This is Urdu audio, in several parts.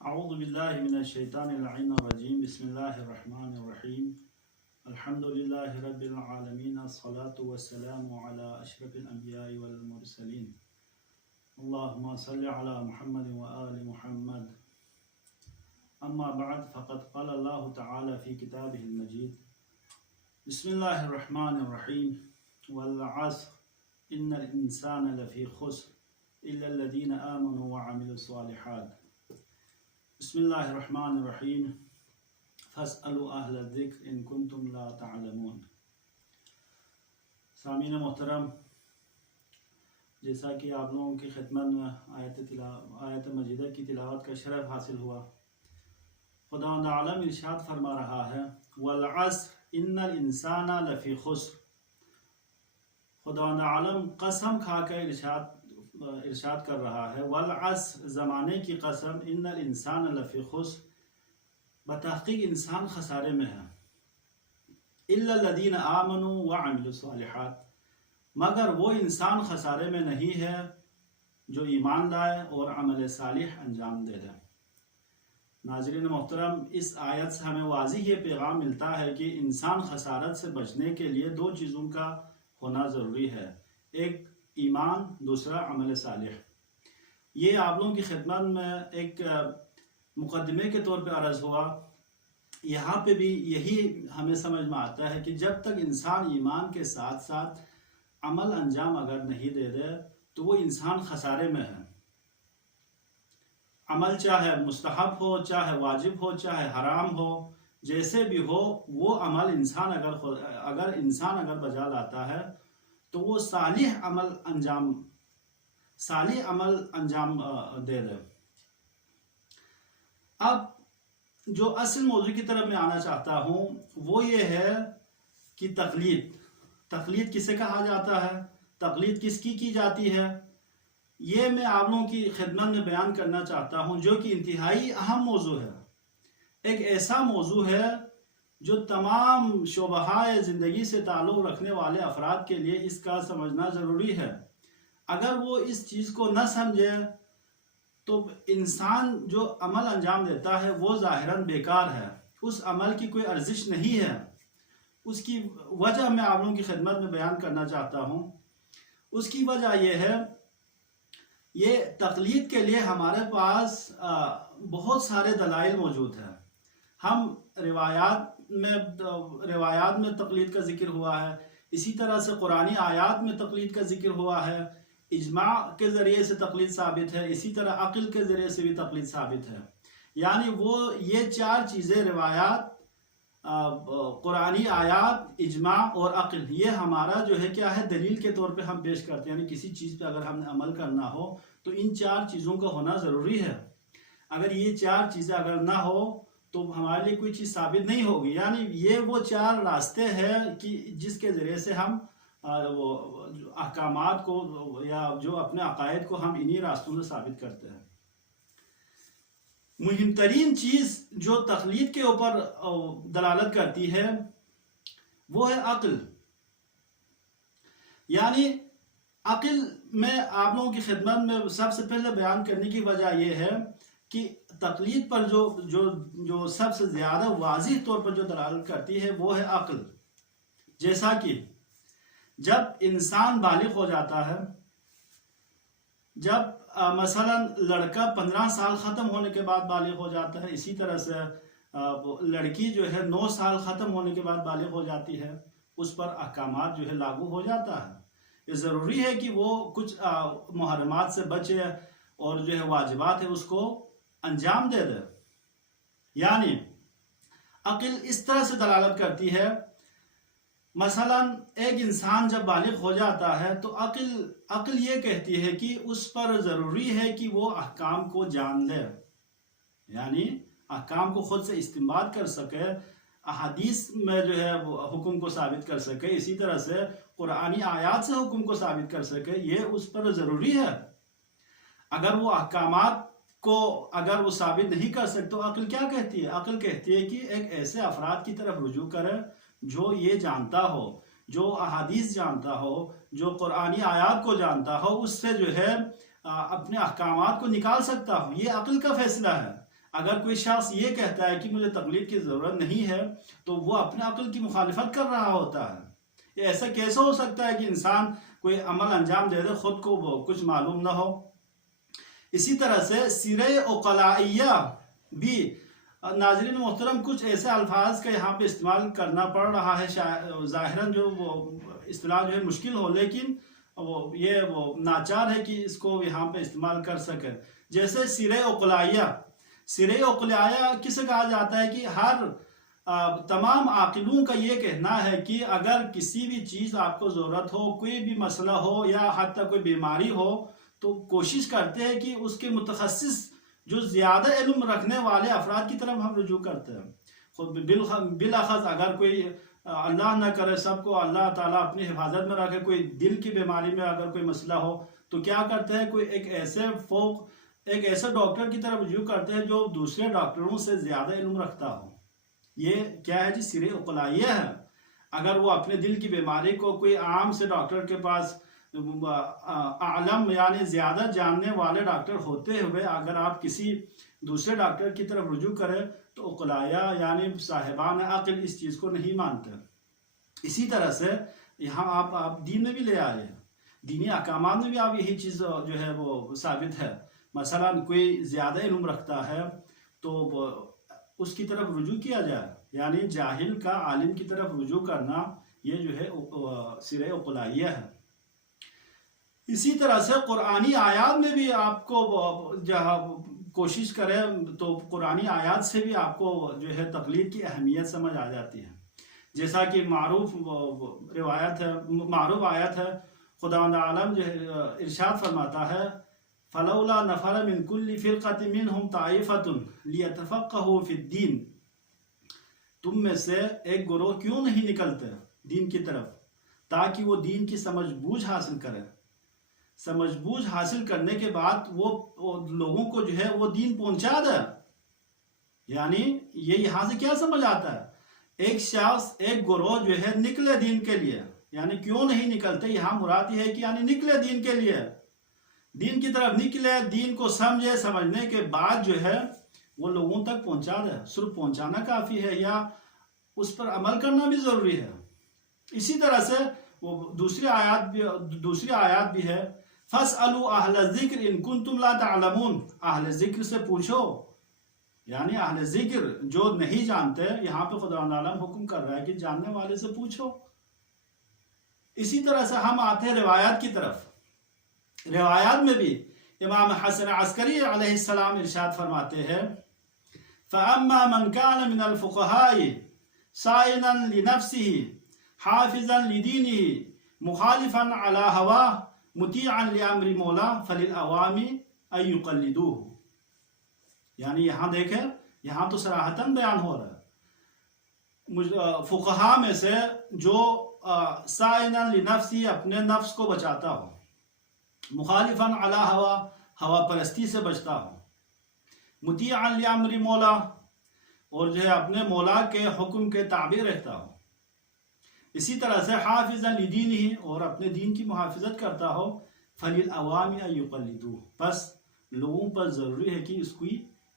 اعوذ باللہ من الشیطان اللعین الرجیم بسم اللہ الرحمن الرحیم الحمد للہ رب العالمین الصلاة والسلام علی اشرف الانبیاء والمرسلین اللہم صل علی محمد وآل محمد اما بعد فقد قال اللہ تعالی فی کتابہ المجید بسم اللہ الرحمن الرحیم والعصر ان الانسان لفی خسر الا الذین آمنوا وعملوا الصالحات بسم اللہ الرحمن الرحیم فاسألوا اہل الذکر ان کنتم لا تعلمون۔ سامعین محترم، جیسا کہ آپ لوگوں کی خدمت میں آیت مجیدہ کی تلاوت کا شرف حاصل ہوا، خداوند عالم ارشاد فرما رہا ہے والعصر ان الانسان لفی خسر۔ خداوند عالم قسم کھا کر ارشاد کر رہا ہے والعصر، زمانے کی قسم، ان الانسان لفی خسر، بتحقیق انسان خسارے میں ہے، الا الذین آمنوا وعملوا الصالحات، مگر وہ انسان خسارے میں نہیں ہے جو ایمان لائے اور عمل صالح انجام دے دے۔ ناظرین محترم، اس آیت سے ہمیں واضح یہ پیغام ملتا ہے کہ انسان خسارت سے بچنے کے لیے دو چیزوں کا ہونا ضروری ہے، ایک ایمان، دوسرا عمل صالح۔ یہ آپ لوگوں کی خدمت میں ایک مقدمے کے طور پہ عرض ہوا، یہاں پہ بھی یہی ہمیں سمجھ میں آتا ہے کہ جب تک انسان ایمان کے ساتھ ساتھ عمل انجام اگر نہیں دے دے تو وہ انسان خسارے میں ہے۔ عمل چاہے مستحب ہو، چاہے واجب ہو، چاہے حرام ہو، جیسے بھی ہو، وہ عمل انسان اگر بجا لاتا ہے تو وہ صالح عمل انجام دے دے۔ اب جو اصل موضوع کی طرف میں آنا چاہتا ہوں وہ یہ ہے کہ تقلید کسے کہا جاتا ہے، تقلید کس کی جاتی ہے، یہ میں آپ لوگوں کی خدمت میں بیان کرنا چاہتا ہوں، جو کہ انتہائی اہم موضوع ہے، ایک ایسا موضوع ہے جو تمام شعبۂ زندگی سے تعلق رکھنے والے افراد کے لیے اس کا سمجھنا ضروری ہے۔ اگر وہ اس چیز کو نہ سمجھے تو انسان جو عمل انجام دیتا ہے وہ ظاہراً بیکار ہے، اس عمل کی کوئی ارزش نہیں ہے۔ اس کی وجہ میں آپ لوگوں کی خدمت میں بیان کرنا چاہتا ہوں۔ اس کی وجہ یہ ہے، یہ تقلید کے لیے ہمارے پاس بہت سارے دلائل موجود ہیں۔ ہم روایات میں تقلید کا ذکر ہوا ہے، اسی طرح سے قرآنی آیات میں تقلید کا ذکر ہوا ہے، اجماع کے ذریعے سے تقلید ثابت ہے، اسی طرح عقل کے ذریعے سے بھی تقلید ثابت ہے۔ یعنی یہ چار چیزیں، روایات، قرآنی آیات، اجماع اور عقل، یہ ہمارا جو ہے کیا ہے، دلیل کے طور پہ ہم پیش کرتے ہیں۔ یعنی کسی چیز پہ اگر ہم نے عمل کرنا ہو تو ان چار چیزوں کا ہونا ضروری ہے۔ اگر یہ چار چیزیں اگر نہ ہو تو ہمارے لیے کوئی چیز ثابت نہیں ہوگی۔ یعنی یہ وہ چار راستے ہیں کہ جس کے ذریعے سے ہم احکامات کو یا جو اپنے عقائد کو ہم انہی راستوں سے ثابت کرتے ہیں۔ مہم ترین چیز جو تقلید کے اوپر دلالت کرتی ہے وہ ہے عقل۔ یعنی عقل میں آپ لوگوں کی خدمت میں سب سے پہلے بیان کرنے کی وجہ یہ ہے کہ تقلید پر جو سب سے زیادہ واضح طور پر جو دلالت کرتی ہے وہ ہے عقل۔ جیسا کہ جب انسان بالغ ہو جاتا ہے، جب مثلا لڑکا 15 سال ختم ہونے کے بعد بالغ ہو جاتا ہے، اسی طرح سے لڑکی جو ہے 9 سال ختم ہونے کے بعد بالغ ہو جاتی ہے، اس پر احکامات جو ہے لاگو ہو جاتا ہے۔ یہ ضروری ہے کہ وہ کچھ محرمات سے بچے اور جو ہے واجبات ہے اس کو انجام دے دے۔ یعنی عقل اس طرح سے دلالت کرتی ہے، مثلا ایک انسان جب بالغ ہو جاتا ہے تو عقل یہ کہتی ہے کہ اس پر ضروری ہے کہ وہ احکام کو جان لے، یعنی احکام کو خود سے استنباط کر سکے، احادیث میں جو ہے حکم کو ثابت کر سکے، اسی طرح سے قرآنی آیات سے حکم کو ثابت کر سکے، یہ اس پر ضروری ہے۔ اگر وہ احکامات کو اگر وہ ثابت نہیں کر سکتے تو عقل کیا کہتی ہے؟ عقل کہتی ہے کہ ایک ایسے افراد کی طرف رجوع کرے جو یہ جانتا ہو، جو احادیث جانتا ہو، جو قرآنی آیات کو جانتا ہو، اس سے جو ہے اپنے احکامات کو نکال سکتا ہو۔ یہ عقل کا فیصلہ ہے۔ اگر کوئی شخص یہ کہتا ہے کہ مجھے تقلید کی ضرورت نہیں ہے تو وہ اپنے عقل کی مخالفت کر رہا ہوتا ہے۔ ایسا کیسے ہو سکتا ہے کہ انسان کوئی عمل انجام دے دے خود کو وہ کچھ معلوم نہ ہو؟ اسی طرح سے سیرہ عقلائیہ بھی، ناظرین محترم، کچھ ایسے الفاظ کا یہاں پہ استعمال کرنا پڑ رہا ہے، ظاہراً جو وہ اصطلاح جو ہے مشکل ہو، لیکن وہ ناچار ہے کہ اس کو یہاں پہ استعمال کر سکے۔ جیسے سیرہ عقلائیہ، سیرہ عقلائیہ کسے کہا جاتا ہے کہ ہر تمام عاقلوں کا یہ کہنا ہے کہ اگر کسی بھی چیز آپ کو ضرورت ہو، کوئی بھی مسئلہ ہو یا حتی کوئی بیماری ہو، تو کوشش کرتے ہیں کہ اس کے متخصص جو زیادہ علم رکھنے والے افراد کی طرف ہم رجوع کرتے ہیں۔ خود بالاخص اگر کوئی اللہ نہ کرے، سب کو اللہ تعالیٰ اپنی حفاظت میں رکھے، کوئی دل کی بیماری میں اگر کوئی مسئلہ ہو تو کیا کرتے ہیں، کوئی ایک ایسے ڈاکٹر کی طرف رجوع کرتے ہیں جو دوسرے ڈاکٹروں سے زیادہ علم رکھتا ہو۔ یہ کیا ہے جی؟ سیرہ عقلائیہ ہے۔ اگر وہ اپنے دل کی بیماری کو کوئی عام سے ڈاکٹر کے پاس، اعلم یعنی زیادہ جاننے والے ڈاکٹر ہوتے ہوئے اگر آپ کسی دوسرے ڈاکٹر کی طرف رجوع کریں تو عقلائیہ یعنی صاحبان عقل اس چیز کو نہیں مانتے۔ اسی طرح سے یہاں آپ دین میں بھی لے آئے ہیں، دینی احکامات میں بھی آپ یہی چیز جو ہے وہ ثابت ہے۔ مثلا کوئی زیادہ علم رکھتا ہے تو اس کی طرف رجوع کیا جائے، یعنی جاہل کا عالم کی طرف رجوع کرنا، یہ جو ہے سیرہ عقلائیہ ہے۔ اسی طرح سے قرآنی آیات میں بھی آپ کو جہاں کوشش کریں تو قرآنی آیات سے بھی آپ کو جو ہے تقلید کی اہمیت سمجھ آ جاتی ہے۔ جیسا کہ معروف آیت ہے، خداوند عالم جو ہے ارشاد فرماتا ہے، فَلَوْلَا نَفَرَ مِن كُلِّ فِرْقَةٍ مِّنْهُمْ طَائِفَةٌ لِيَتَفَقَّهُوا فِي الدِّينِ، تم میں سے ایک گروہ کیوں نہیں نکلتے دین کی طرف تاکہ وہ دین کی سمجھ بوجھ حاصل کرے، سمجھ بوجھ حاصل کرنے کے بعد وہ لوگوں کو جو ہے وہ دین پہنچا دے۔ یعنی یہ یہاں سے کیا سمجھ آتا ہے؟ ایک شخص، ایک گروہ جو ہے نکلے دین کے لیے، یعنی کیوں نہیں نکلتے، یہاں مراد یہ ہے کہ یعنی نکلے دین کے لیے، دین کی طرف نکلے، دین کو سمجھے، سمجھنے کے بعد جو ہے وہ لوگوں تک پہنچا دے۔ صرف پہنچانا کافی ہے یا اس پر عمل کرنا بھی ضروری ہے۔ اسی طرح سے وہ دوسری آیات بھی ہے، فَاسْأَلُوا أَهْلَ الذِّكْرِ إِن كُنتُمْ لَا تَعْلَمُونَ، اہل ذکر سے پوچھو، یعنی اہل ذکر جو نہیں جانتے، یہاں پہ خداوند عالم حکم کر رہا ہے کہ جاننے والے سے پوچھو۔ اسی طرح سے ہم آتے ہیں روایات کی طرف۔ روایات میں بھی امام حسن عسکری علیہ السلام ارشاد فرماتے ہیں، فَأَمَّا مَنْ كَانَ مِنَ الْفُقَهَاءِ صَائِنًا لِنَفْسِهِ حَافِظًا لِدِينِهِ مُخَالِفًا عَلَى هَوَاهِ مُطِيعًا لِأَمْرِ مَوْلَاهِ فَلِلْعَوَامِ أَن يُقَلِّدُوهُ۔ یعنی یہاں دیکھیں، یہاں تو صراحتاً بیان ہو رہا ہے فقہاء میں سے جو صَائِنًا لِنَفْسِهِ اپنے نفس کو بچاتا ہو، مخالفاً علی ہوا پرستی سے بچتا ہو، مطیعاً لامر مولا، اور جو ہے اپنے مولا کے حکم کے تابع رہتا ہو، اسی طرح سے حافظاً لدینہ، اور اپنے دین کی محافظت کرتا ہو، فللعوام ان یقلدوہ، بس لوگوں پر ضروری ہے کہ اس کی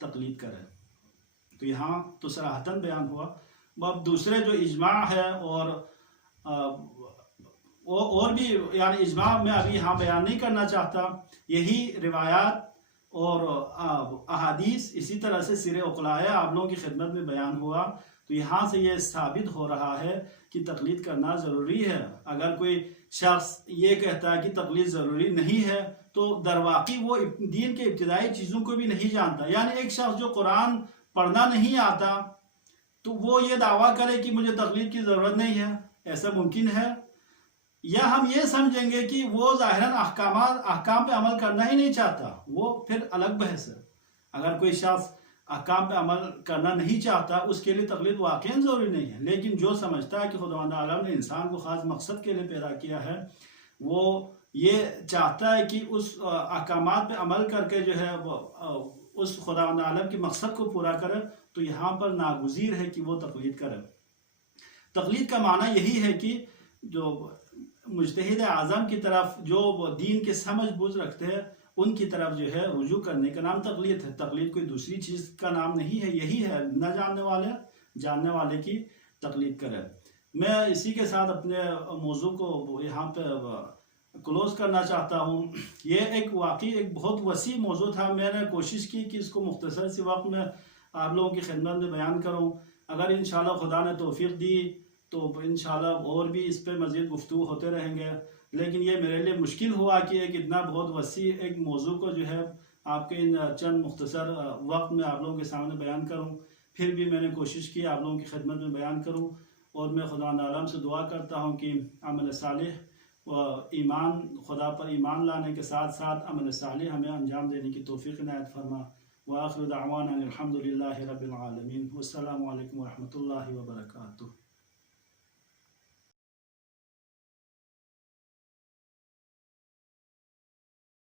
تقلید کرے۔ تو یہاں تو صراحتاً بیان ہوا۔ اب دوسرے جو اجماع ہے اور بھی یعنی اجماع میں ابھی یہاں بیان نہیں کرنا چاہتا، یہی روایات اور احادیث، اسی طرح سے سیرہ عقلائیہ آپ لوگوں کی خدمت میں بیان ہوا، تو یہاں سے یہ ثابت ہو رہا ہے کہ تقلید کرنا ضروری ہے۔ اگر کوئی شخص یہ کہتا ہے کہ تقلید ضروری نہیں ہے تو در واقع وہ دین کے ابتدائی چیزوں کو بھی نہیں جانتا۔ یعنی ایک شخص جو قرآن پڑھنا نہیں آتا تو وہ یہ دعویٰ کرے کہ مجھے تقلید کی ضرورت نہیں ہے، ایسا ممکن ہے؟ یا ہم یہ سمجھیں گے کہ وہ ظاہراً احکام پہ عمل کرنا ہی نہیں چاہتا، وہ پھر الگ بحث ہے۔ اگر کوئی شخص احکام پہ عمل کرنا نہیں چاہتا، اس کے لیے تقلید واقعاً ضروری نہیں ہے، لیکن جو سمجھتا ہے کہ خداوند عالم نے انسان کو خاص مقصد کے لیے پیدا کیا ہے، وہ یہ چاہتا ہے کہ اس احکامات پہ عمل کر کے جو ہے وہ اس خداوند عالم کے مقصد کو پورا کرے، تو یہاں پر ناگزیر ہے کہ وہ تقلید کرے۔ تقلید کا معنی یہی ہے کہ جو مجتہد اعظم کی طرف جو دین کے سمجھ بوجھ رکھتے ہیں ان کی طرف جو ہے رجوع کرنے کا نام تقلید ہے. تقلید کوئی دوسری چیز کا نام نہیں ہے، یہی ہے نہ جاننے والے کی تقلید کرے. میں اسی کے ساتھ اپنے موضوع کو یہاں پہ کلوز کرنا چاہتا ہوں. یہ واقعی ایک بہت وسیع موضوع تھا. میں نے کوشش کی کہ اس کو مختصر سی وقت میں آپ لوگوں کی خدمت میں بیان کروں. اگر انشاءاللہ خدا نے توفیق دی تو انشاءاللہ اور بھی اس پہ مزید گفتگو ہوتے رہیں گے، لیکن یہ میرے لیے مشکل ہوا کہ ایک اتنا بہت وسیع ایک موضوع کو جو ہے آپ کے ان چند مختصر وقت میں آپ لوگوں کے سامنے بیان کروں. پھر بھی میں نے کوشش کی آپ لوگوں کی خدمت میں بیان کروں، اور میں خدا عالم سے دعا کرتا ہوں کہ عمل صالح و ایمان، خدا پر ایمان لانے کے ساتھ ساتھ عمل صالح ہمیں انجام دینے کی توفیق عنایت فرما. وآخر دعوانا الحمد للہ رب العالمین. والسلام علیکم ورحمۃ اللہ وبرکاتہ.